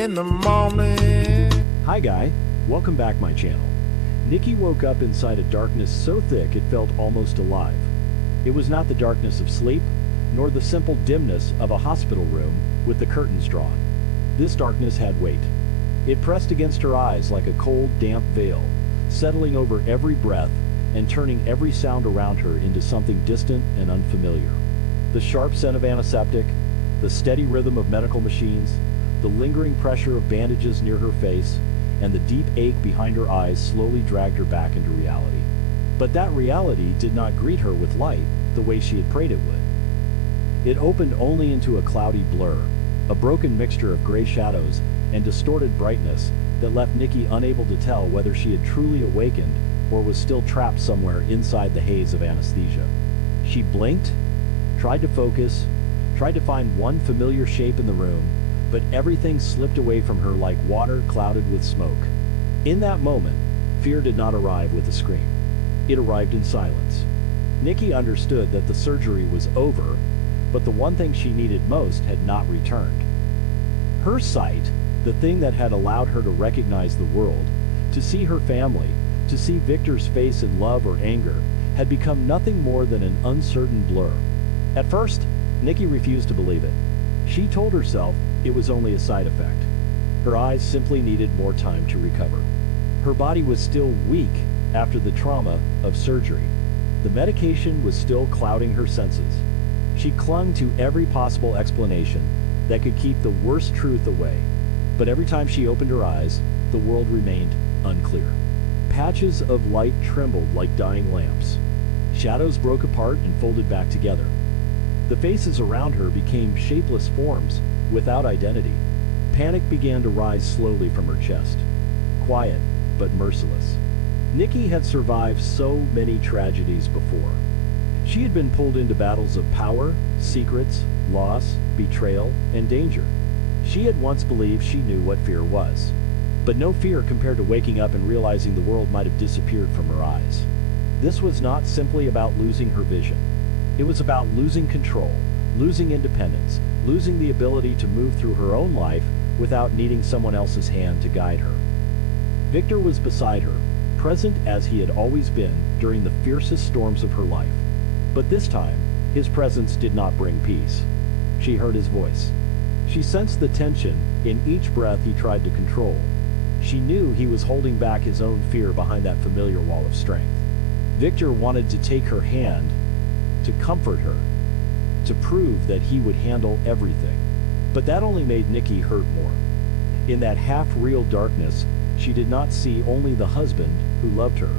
in the morning. Hi guy, welcome back my channel. Nikki woke up inside a darkness so thick it felt almost alive. It was not the darkness of sleep, nor the simple dimness of a hospital room with the curtains drawn. This darkness had weight. It pressed against her eyes like a cold, damp veil, settling over every breath and turning every sound around her into something distant and unfamiliar. The sharp scent of antiseptic, the steady rhythm of medical machines, the lingering pressure of bandages near her face, and the deep ache behind her eyes slowly dragged her back into reality. But that reality did not greet her with light the way she had prayed it would. It opened only into a cloudy blur, a broken mixture of gray shadows and distorted brightness that left Nikki unable to tell whether she had truly awakened or was still trapped somewhere inside the haze of anesthesia. She blinked, tried to focus, tried to find one familiar shape in the room, but everything slipped away from her like water clouded with smoke. In that moment, fear did not arrive with a scream. It arrived in silence. Nikki understood that the surgery was over, but the one thing she needed most had not returned. Her sight, the thing that had allowed her to recognize the world, to see her family, to see Victor's face in love or anger, had become nothing more than an uncertain blur. At first, Nikki refused to believe it. She told herself it was only a side effect. Her eyes simply needed more time to recover. Her body was still weak after the trauma of surgery. The medication was still clouding her senses. She clung to every possible explanation that could keep the worst truth away. But every time she opened her eyes, the world remained unclear. Patches of light trembled like dying lamps. Shadows broke apart and folded back together. The faces around her became shapeless forms, without identity. Panic began to rise slowly from her chest. Quiet, but merciless. Nikki had survived so many tragedies before. She had been pulled into battles of power, secrets, loss, betrayal, and danger. She had once believed she knew what fear was. But no fear compared to waking up and realizing the world might have disappeared from her eyes. This was not simply about losing her vision. It was about losing control, losing independence, losing the ability to move through her own life without needing someone else's hand to guide her. Victor was beside her, present as he had always been during the fiercest storms of her life. But this time, his presence did not bring peace. She heard his voice. She sensed the tension in each breath he tried to control. She knew he was holding back his own fear behind that familiar wall of strength. Victor wanted to take her hand, to comfort her, to prove that he would handle everything. But that only made Nikki hurt more. In that half-real darkness, she did not see only the husband who loved her.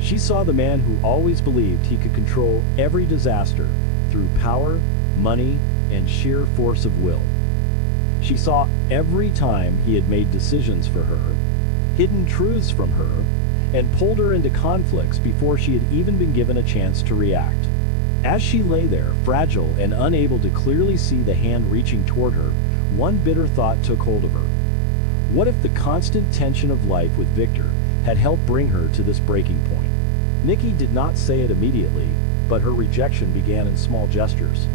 She saw the man who always believed he could control every disaster through power, money, and sheer force of will. She saw every time he had made decisions for her, hidden truths from her, and pulled her into conflicts before she had even been given a chance to react. As she lay there, fragile and unable to clearly see the hand reaching toward her, one bitter thought took hold of her. What if the constant tension of life with Victor had helped bring her to this breaking point? Nikki did not say it immediately, but her rejection began in small gestures.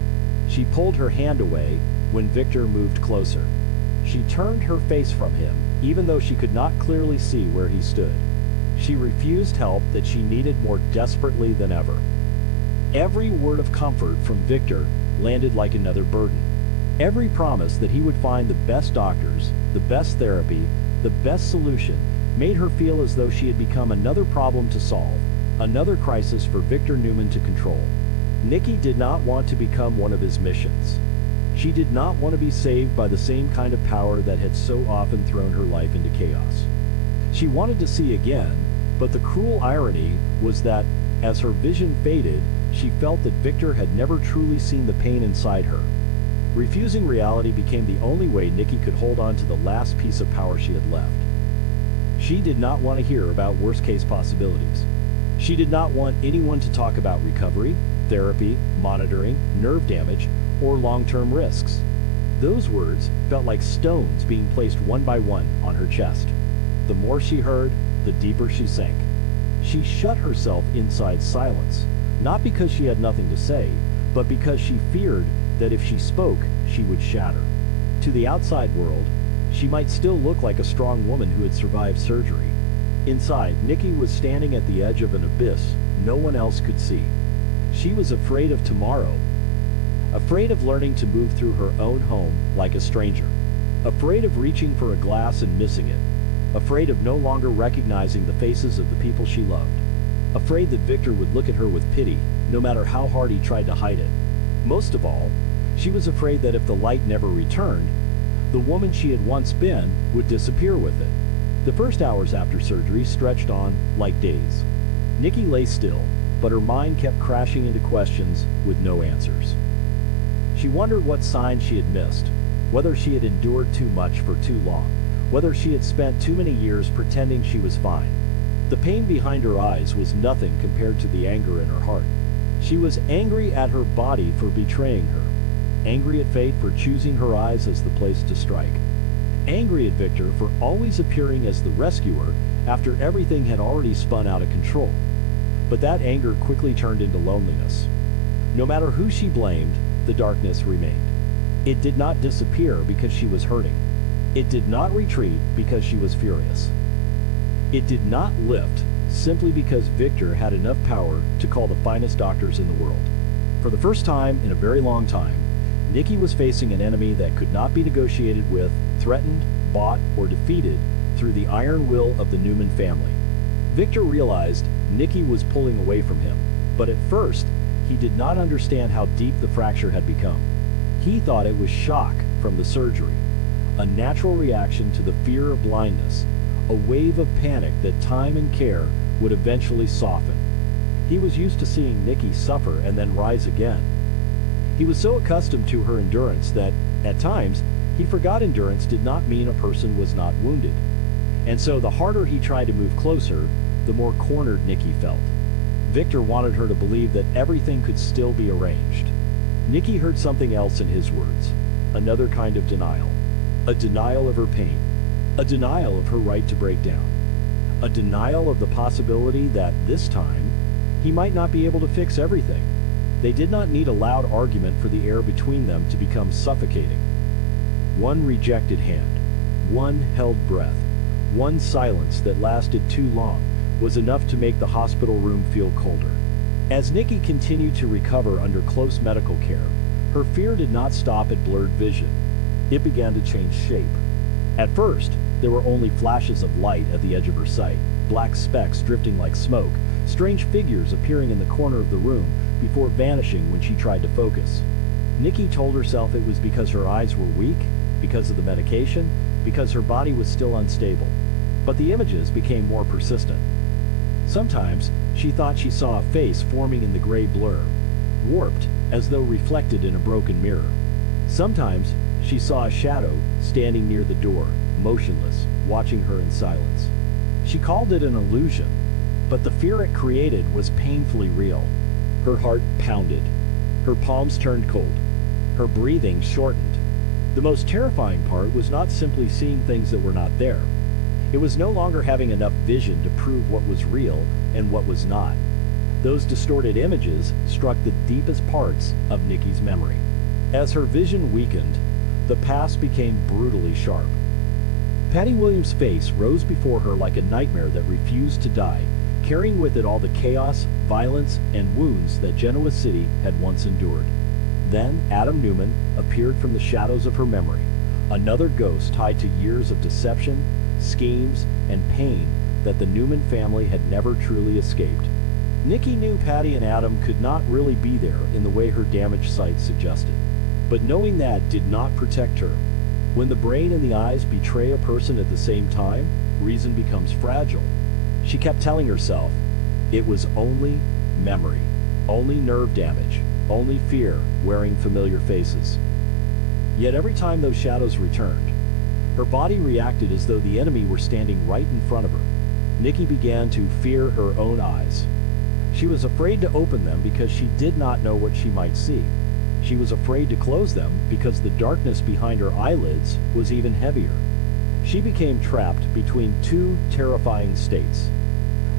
She pulled her hand away when Victor moved closer. She turned her face from him, even though she could not clearly see where he stood. She refused help that she needed more desperately than ever. Every word of comfort from Victor landed like another burden. Every promise that he would find the best doctors, the best therapy, the best solution, made her feel as though she had become another problem to solve, another crisis for Victor Newman to control. Nikki did not want to become one of his missions. She did not want to be saved by the same kind of power that had so often thrown her life into chaos. She wanted to see again, but the cruel irony was that, as her vision faded, she felt that Victor had never truly seen the pain inside her. Refusing reality became the only way Nikki could hold on to the last piece of power she had left. She did not want to hear about worst-case possibilities. She did not want anyone to talk about recovery, therapy, monitoring, nerve damage, or long-term risks. Those words felt like stones being placed one by one on her chest. The more she heard, the deeper she sank. She shut herself inside silence, not because she had nothing to say, but because she feared that if she spoke, she would shatter. To the outside world, she might still look like a strong woman who had survived surgery. Inside, Nikki was standing at the edge of an abyss no one else could see. She was afraid of tomorrow, afraid of learning to move through her own home like a stranger, afraid of reaching for a glass and missing it, afraid of no longer recognizing the faces of the people she loved, afraid that Victor would look at her with pity, no matter how hard he tried to hide it. Most of all, she was afraid that if the light never returned, the woman she had once been would disappear with it. The first hours after surgery stretched on like days. Nikki lay still, but her mind kept crashing into questions with no answers. She wondered what signs she had missed, whether she had endured too much for too long, whether she had spent too many years pretending she was fine. The pain behind her eyes was nothing compared to the anger in her heart. She was angry at her body for betraying her, angry at fate for choosing her eyes as the place to strike, angry at Victor for always appearing as the rescuer after everything had already spun out of control. But that anger quickly turned into loneliness. No matter who she blamed, the darkness remained. It did not disappear because she was hurting. It did not retreat because she was furious. It did not lift simply because Victor had enough power to call the finest doctors in the world. For the first time in a very long time, Nikki was facing an enemy that could not be negotiated with, threatened, bought, or defeated through the iron will of the Newman family. Victor realized Nikki was pulling away from him, but at first, he did not understand how deep the fracture had become. He thought it was shock from the surgery, a natural reaction to the fear of blindness, a wave of panic that time and care would eventually soften. He was used to seeing Nikki suffer and then rise again. He was so accustomed to her endurance that, at times, he forgot endurance did not mean a person was not wounded. And so the harder he tried to move closer, the more cornered Nikki felt. Victor wanted her to believe that everything could still be arranged. Nikki heard something else in his words, another kind of denial. A denial of her pain, a denial of her right to break down, a denial of the possibility that, this time, he might not be able to fix everything. They did not need a loud argument for the air between them to become suffocating. One rejected hand, one held breath, one silence that lasted too long was enough to make the hospital room feel colder. As Nikki continued to recover under close medical care, her fear did not stop at blurred vision. It began to change shape. At first, there were only flashes of light at the edge of her sight, black specks drifting like smoke, strange figures appearing in the corner of the room before vanishing when she tried to focus. Nikki told herself it was because her eyes were weak, because of the medication, because her body was still unstable. But the images became more persistent. Sometimes, she thought she saw a face forming in the gray blur, warped as though reflected in a broken mirror. Sometimes, she saw a shadow standing near the door, motionless, watching her in silence. She called it an illusion, but the fear it created was painfully real. Her heart pounded. Her palms turned cold. Her breathing shortened. The most terrifying part was not simply seeing things that were not there. It was no longer having enough vision to prove what was real and what was not. Those distorted images struck the deepest parts of Nikki's memory. As her vision weakened, the past became brutally sharp. Patty Williams' face rose before her like a nightmare that refused to die, carrying with it all the chaos, violence, and wounds that Genoa City had once endured. Then Adam Newman appeared from the shadows of her memory, another ghost tied to years of deception, schemes, and pain that the Newman family had never truly escaped. Nikki knew Patty and Adam could not really be there in the way her damaged sight suggested. But knowing that did not protect her. When the brain and the eyes betray a person at the same time, reason becomes fragile. She kept telling herself, it was only memory, only nerve damage, only fear wearing familiar faces. Yet every time those shadows returned, her body reacted as though the enemy were standing right in front of her. Nikki began to fear her own eyes. She was afraid to open them because she did not know what she might see. She was afraid to close them because the darkness behind her eyelids was even heavier. She became trapped between two terrifying states.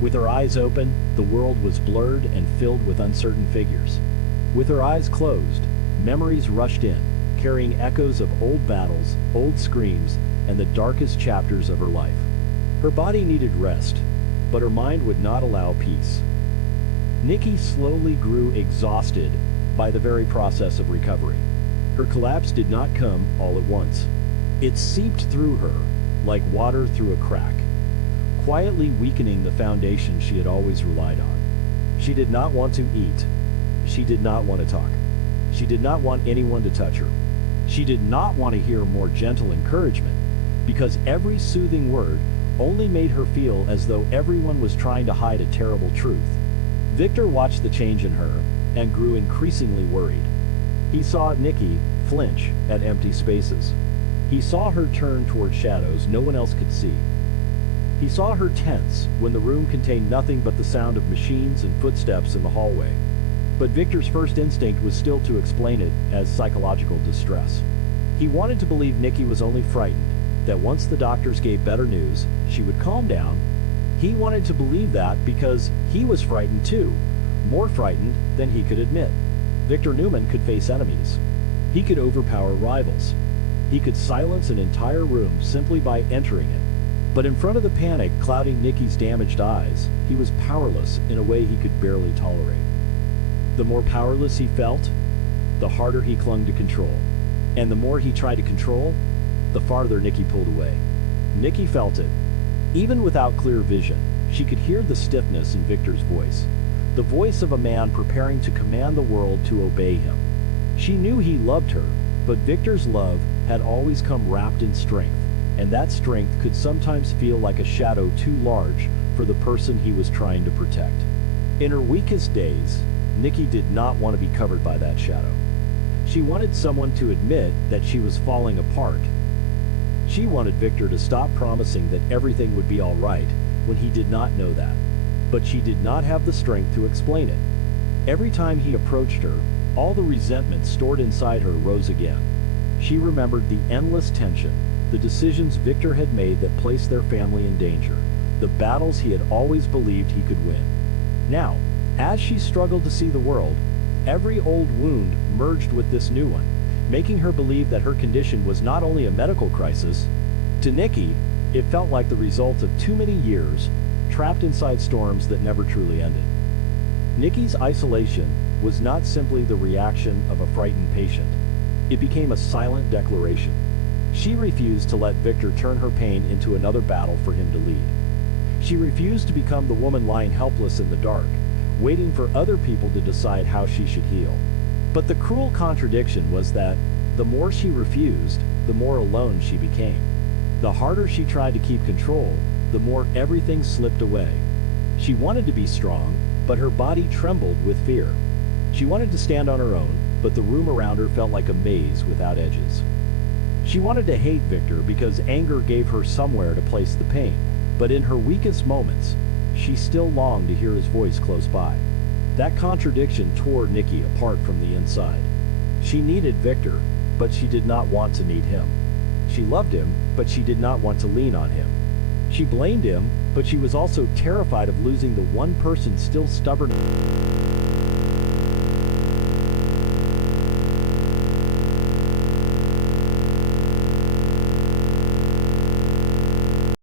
With her eyes open, the world was blurred and filled with uncertain figures. With her eyes closed, memories rushed in, carrying echoes of old battles, old screams, and the darkest chapters of her life. Her body needed rest, but her mind would not allow peace. Nikki slowly grew exhausted by the very process of recovery. Her collapse did not come all at once. It seeped through her like water through a crack, quietly weakening the foundation she had always relied on. She did not want to eat. She did not want to talk. She did not want anyone to touch her. She did not want to hear more gentle encouragement, because every soothing word only made her feel as though everyone was trying to hide a terrible truth. Victor watched the change in her and grew increasingly worried. He saw Nikki flinch at empty spaces. He saw her turn toward shadows no one else could see. He saw her tense when the room contained nothing but the sound of machines and footsteps in the hallway. But Victor's first instinct was still to explain it as psychological distress. He wanted to believe Nikki was only frightened, that once the doctors gave better news, she would calm down. He wanted to believe that because he was frightened too, more frightened than he could admit. Victor Newman could face enemies. He could overpower rivals. He could silence an entire room simply by entering it. But in front of the panic clouding Nikki's damaged eyes, he was powerless in a way he could barely tolerate. The more powerless he felt, the harder he clung to control. And the more he tried to control, the farther Nikki pulled away. Nikki felt it. Even without clear vision, she could hear the stiffness in Victor's voice. The voice of a man preparing to command the world to obey him. She knew he loved her, but Victor's love had always come wrapped in strength, and that strength could sometimes feel like a shadow too large for the person he was trying to protect. In her weakest days, Nikki did not want to be covered by that shadow. She wanted someone to admit that she was falling apart. She wanted Victor to stop promising that everything would be all right when he did not know that. But she did not have the strength to explain it. Every time he approached her, all the resentment stored inside her rose again. She remembered the endless tension, the decisions Victor had made that placed their family in danger, the battles he had always believed he could win. Now, as she struggled to see the world, every old wound merged with this new one, making her believe that her condition was not only a medical crisis. To Nikki, it felt like the result of too many years trapped inside storms that never truly ended. Nikki's isolation was not simply the reaction of a frightened patient. It became a silent declaration. She refused to let Victor turn her pain into another battle for him to lead. She refused to become the woman lying helpless in the dark, waiting for other people to decide how she should heal. But the cruel contradiction was that the more she refused, the more alone she became. The harder she tried to keep control, the more everything slipped away. She wanted to be strong, but her body trembled with fear. She wanted to stand on her own, but the room around her felt like a maze without edges. She wanted to hate Victor because anger gave her somewhere to place the pain, but in her weakest moments, she still longed to hear his voice close by. That contradiction tore Nikki apart from the inside. She needed Victor, but she did not want to need him. She loved him, but she did not want to lean on him. She blamed him, but she was also terrified of losing the one person still stubborn.